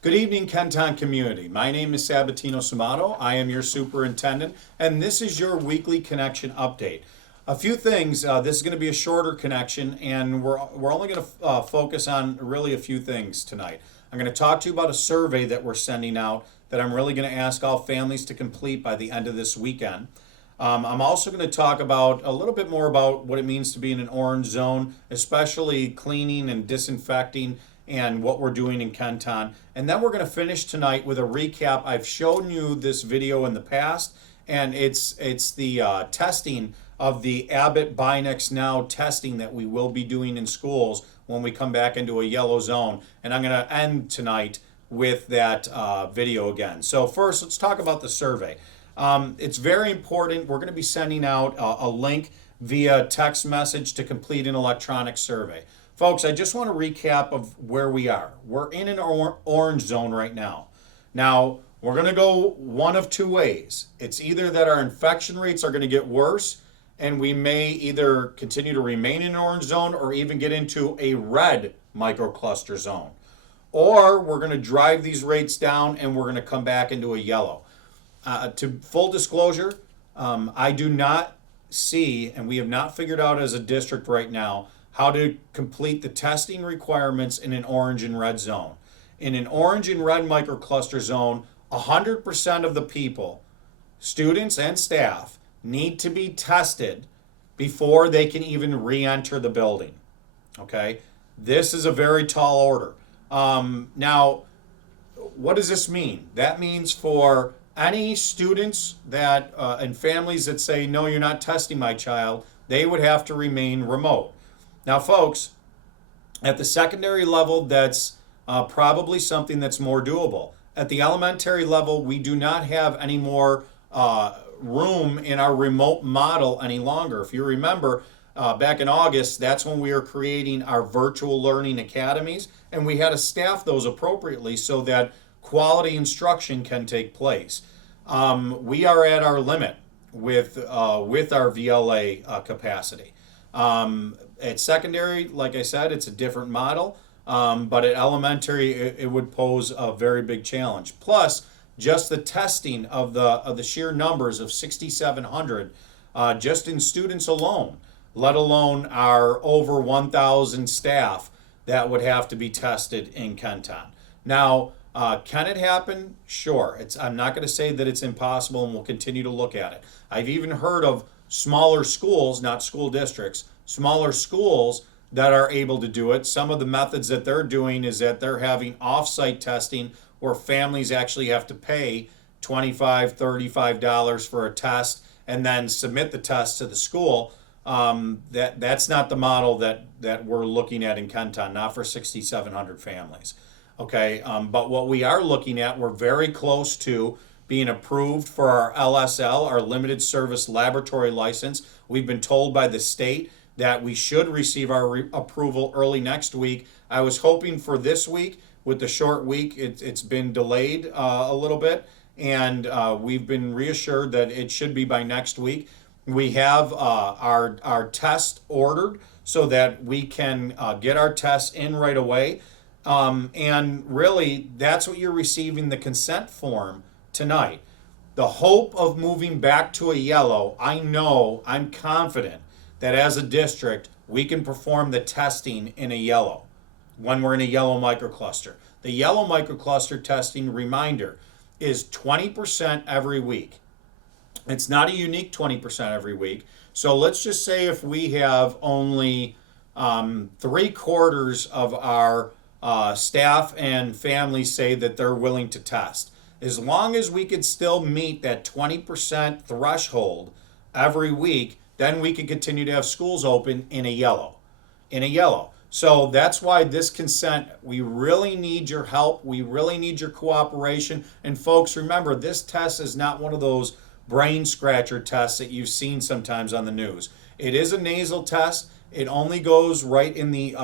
Good evening, Kenton community. My name is Sabatino Sumato. I am your superintendent, and this is your weekly connection update. A few things. This is going to be a shorter connection, and we're only going to focus on really a few things tonight. I'm going to talk to you about a survey that we're sending out that I'm really going to ask all families to complete by the end of this weekend. I'm also going to talk about a little bit more about what it means to be in an orange zone, especially cleaning and disinfecting and what we're doing in Kenton. And then we're going to finish tonight with a recap. I've shown you this video in the past, and it's the testing of the Abbott Binex Now testing that we will be doing in schools when we come back into a yellow zone. And I'm going to end tonight with that video again. So first, let's talk about the survey. It's very important. We're going to be sending out a link via text message to complete an electronic survey. Folks, I just want to recap of where we are. We're in an orange zone right now. Now, we're going to go one of two ways. It's either that our infection rates are going to get worse, and we may either continue to remain in an orange zone or even get into a red microcluster zone. Or we're going to drive these rates down and we're going to come back into a yellow. To full disclosure, I do not see, and we have not figured out as a district right now, how to complete the testing requirements in an orange and red zone. In an orange and red microcluster zone, 100% of the people, students and staff, need to be tested before they can even re-enter the building. Okay? This is a very tall order. Now, what does this mean? That means for any students that and families that say, no, you're not testing my child, they would have to remain remote. Now, folks, at the secondary level, that's probably something that's more doable. At the elementary level, we do not have any more room in our remote model any longer. If you remember, back in August, that's when we were creating our virtual learning academies, and we had to staff those appropriately so that quality instruction can take place. We are at our limit with our VLA capacity. At secondary, like I said, it's a different model, but at elementary, it would pose a very big challenge. Plus, just the testing of the sheer numbers of 6,700, just in students alone, let alone our over 1,000 staff that would have to be tested in Kenton. Now, can it happen? Sure. I'm not going to say that it's impossible, and we'll continue to look at it. I've even heard of smaller schools, not school districts, smaller schools that are able to do it. Some of the methods that they're doing is that they're having off-site testing where families actually have to pay $25, $35 for a test and then submit the test to the school. That's not the model that we're looking at in Kenton, not for 6,700 families. Okay, but what we are looking at, we're very close to being approved for our LSL, our limited service laboratory license. We've been told by the state that we should receive our approval early next week. I was hoping for this week. With the short week, it's been delayed a little bit, and we've been reassured that it should be by next week. We have our test ordered so that we can get our tests in right away. And really, that's what you're receiving the consent form tonight. The hope of moving back to a yellow, I'm confident that as a district, we can perform the testing in a yellow when we're in a yellow microcluster. The yellow microcluster testing, reminder, is 20% every week. It's not a unique 20% every week. So let's just say if we have only 3/4 of our staff and families say that they're willing to test. As long as we could still meet that 20% threshold every week, then we can continue to have schools open in a yellow. So that's why this consent, we really need your help. We really need your cooperation. And folks, remember, this test is not one of those brain scratcher tests that you've seen sometimes on the news. It is a nasal test. It only goes right in the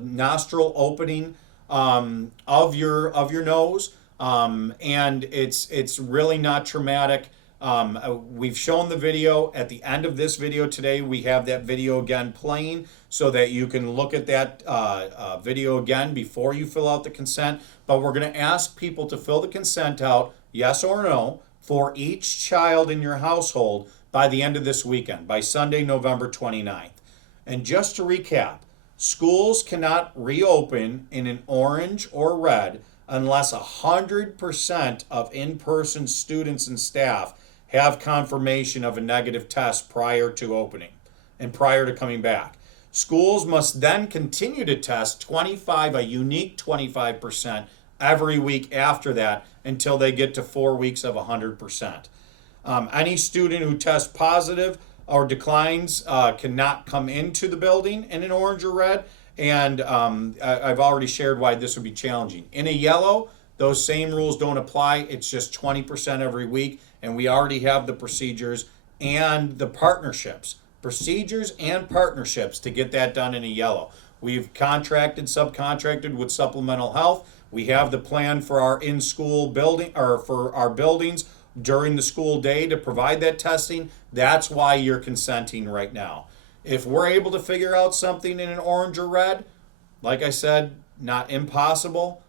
nostril opening of your nose, and it's really not traumatic. We've shown the video. At the end of this video today, we have that video again playing so that you can look at that video again before you fill out the consent. But we're going to ask people to fill the consent out, yes or no, for each child in your household by the end of this weekend, by Sunday, November 29th. And just to recap, schools cannot reopen in an orange or red unless 100% of in-person students and staff have confirmation of a negative test prior to opening and prior to coming back. Schools must then continue to test a unique 25% every week after that until they get to 4 weeks of 100%. Any student who tests positive or declines cannot come into the building in an orange or red, and I've already shared why this would be challenging. In a yellow, those same rules don't apply. It's just 20% every week, and we already have the procedures and the partnerships to get that done in a yellow. We've subcontracted with Supplemental Health. We have the plan for our in-school building, or for our buildings during the school day to provide that testing. That's why you're consenting right now. If we're able to figure out something in an orange or red, like I said, not impossible,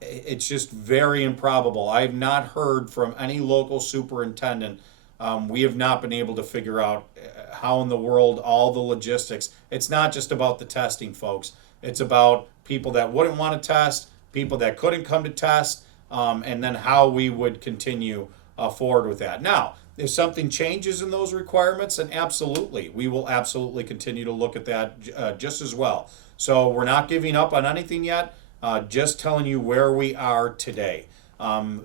it's just very improbable. I have not heard from any local superintendent. We have not been able to figure out how in the world, all the logistics. It's not just about the testing, folks. It's about people that wouldn't want to test, people that couldn't come to test, and then how we would continue forward with that. Now, if something changes in those requirements, then absolutely, we will absolutely continue to look at that just as well. So we're not giving up on anything yet, just telling you where we are today.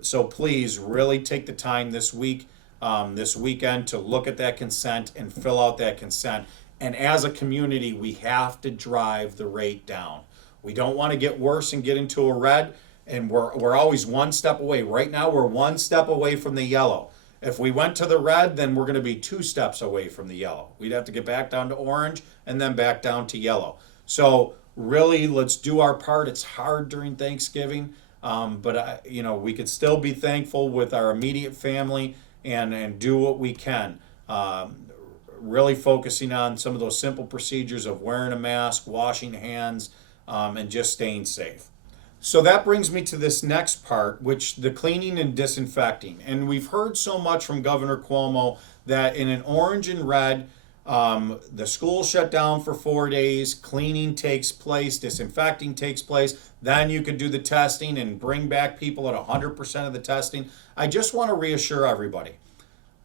So please really take the time this weekend to look at that consent and fill out that consent. And as a community, we have to drive the rate down. We don't want to get worse and get into a red, and we're always one step away. Right now, we're one step away from the yellow. If we went to the red, then we're going to be 2 steps away from the yellow. We'd have to get back down to orange and then back down to yellow. So really, let's do our part. It's hard during Thanksgiving, but we could still be thankful with our immediate family and do what we can. Really focusing on some of those simple procedures of wearing a mask, washing hands, and just staying safe. So that brings me to this next part, which the cleaning and disinfecting. And we've heard so much from Governor Cuomo that in an orange and red, the school shut down for 4 days, cleaning takes place, disinfecting takes place, then you could do the testing and bring back people at 100% of the testing. I just want to reassure everybody.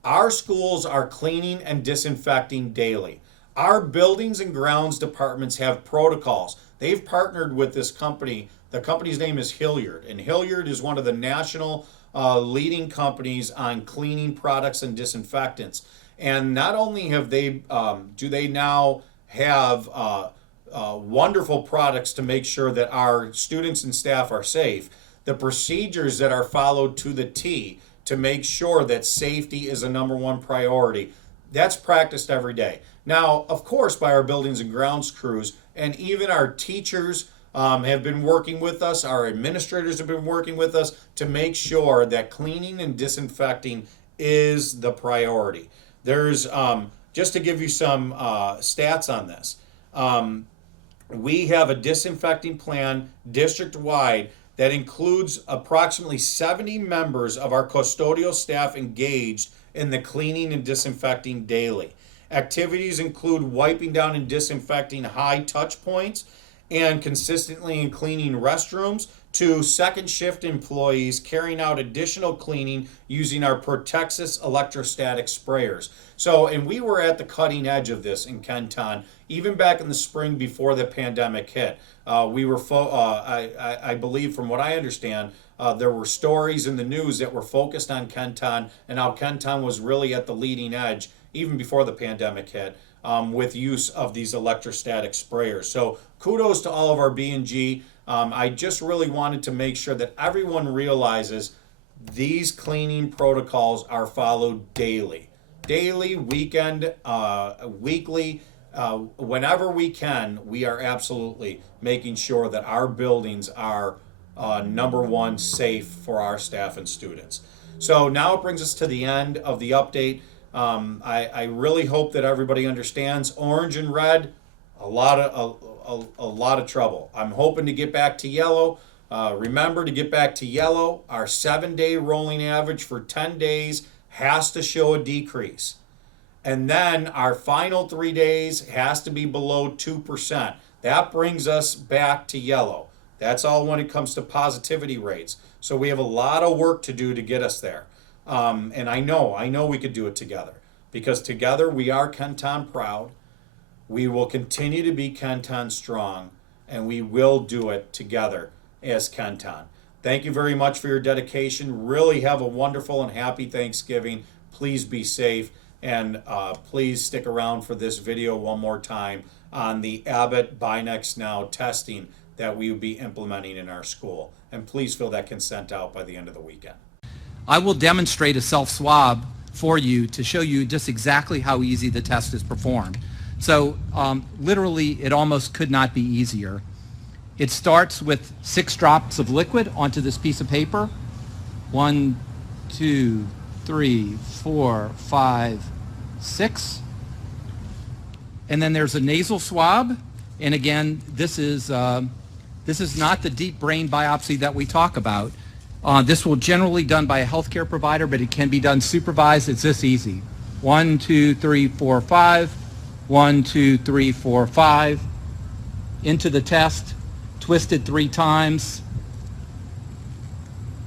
Our schools are cleaning and disinfecting daily. Our buildings and grounds departments have protocols. They've partnered with this company. The company's name is Hilliard, and Hilliard is one of the national leading companies on cleaning products and disinfectants. And not only have they do they now have wonderful products to make sure that our students and staff are safe, the procedures that are followed to the T to make sure that safety is a number one priority, that's practiced every day. Now, of course, by our buildings and grounds crews, and even our teachers have been working with us, our administrators have been working with us to make sure that cleaning and disinfecting is the priority. There's, just to give you some stats on this, we have a disinfecting plan district-wide that includes approximately 70 members of our custodial staff engaged in the cleaning and disinfecting daily. Activities include wiping down and disinfecting high touch points and consistently in cleaning restrooms, to second shift employees carrying out additional cleaning using our Protexis electrostatic sprayers. So, and we were at the cutting edge of this in Kenton, even back in the spring before the pandemic hit. We were, I believe, from what I understand, there were stories in the news that were focused on Kenton and how Kenton was really at the leading edge, even before the pandemic hit, with use of these electrostatic sprayers. So kudos to all of our B&G. I just really wanted to make sure that everyone realizes these cleaning protocols are followed daily. Daily, weekend, weekly, whenever we can, we are absolutely making sure that our buildings are number one, safe for our staff and students. So now it brings us to the end of the update. I really hope that everybody understands orange and red, a lot of trouble. I'm hoping to get back to yellow. Remember, to get back to yellow, our 7-day rolling average for 10 days has to show a decrease. And then our final 3 days has to be below 2%. That brings us back to yellow. That's all when it comes to positivity rates. So we have a lot of work to do to get us there. And I know we could do it together, because together we are Kenton proud. We will continue to be Kenton strong, and we will do it together as Kenton. Thank you very much for your dedication. Really have a wonderful and happy Thanksgiving. Please be safe, and please stick around for this video one more time on the Abbott Buy Next Now testing that we will be implementing in our school. And please fill that consent out by the end of the weekend. I will demonstrate a self-swab for you to show you just exactly how easy the test is performed. So literally, it almost could not be easier. It starts with 6 drops of liquid onto this piece of paper. 1, 2, 3, 4, 5, 6. And then there's a nasal swab. And again, this is not the deep brain biopsy that we talk about. This will generally be done by a healthcare provider, but it can be done supervised. It's this easy. 1, 2, 3, 4, 5. 1, 2, 3, 4, 5. Into the test. Twisted 3 times.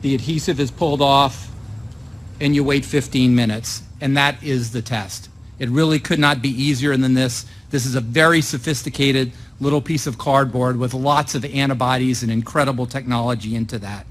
The adhesive is pulled off, and you wait 15 minutes. And that is the test. It really could not be easier than this. This is a very sophisticated little piece of cardboard with lots of antibodies and incredible technology into that.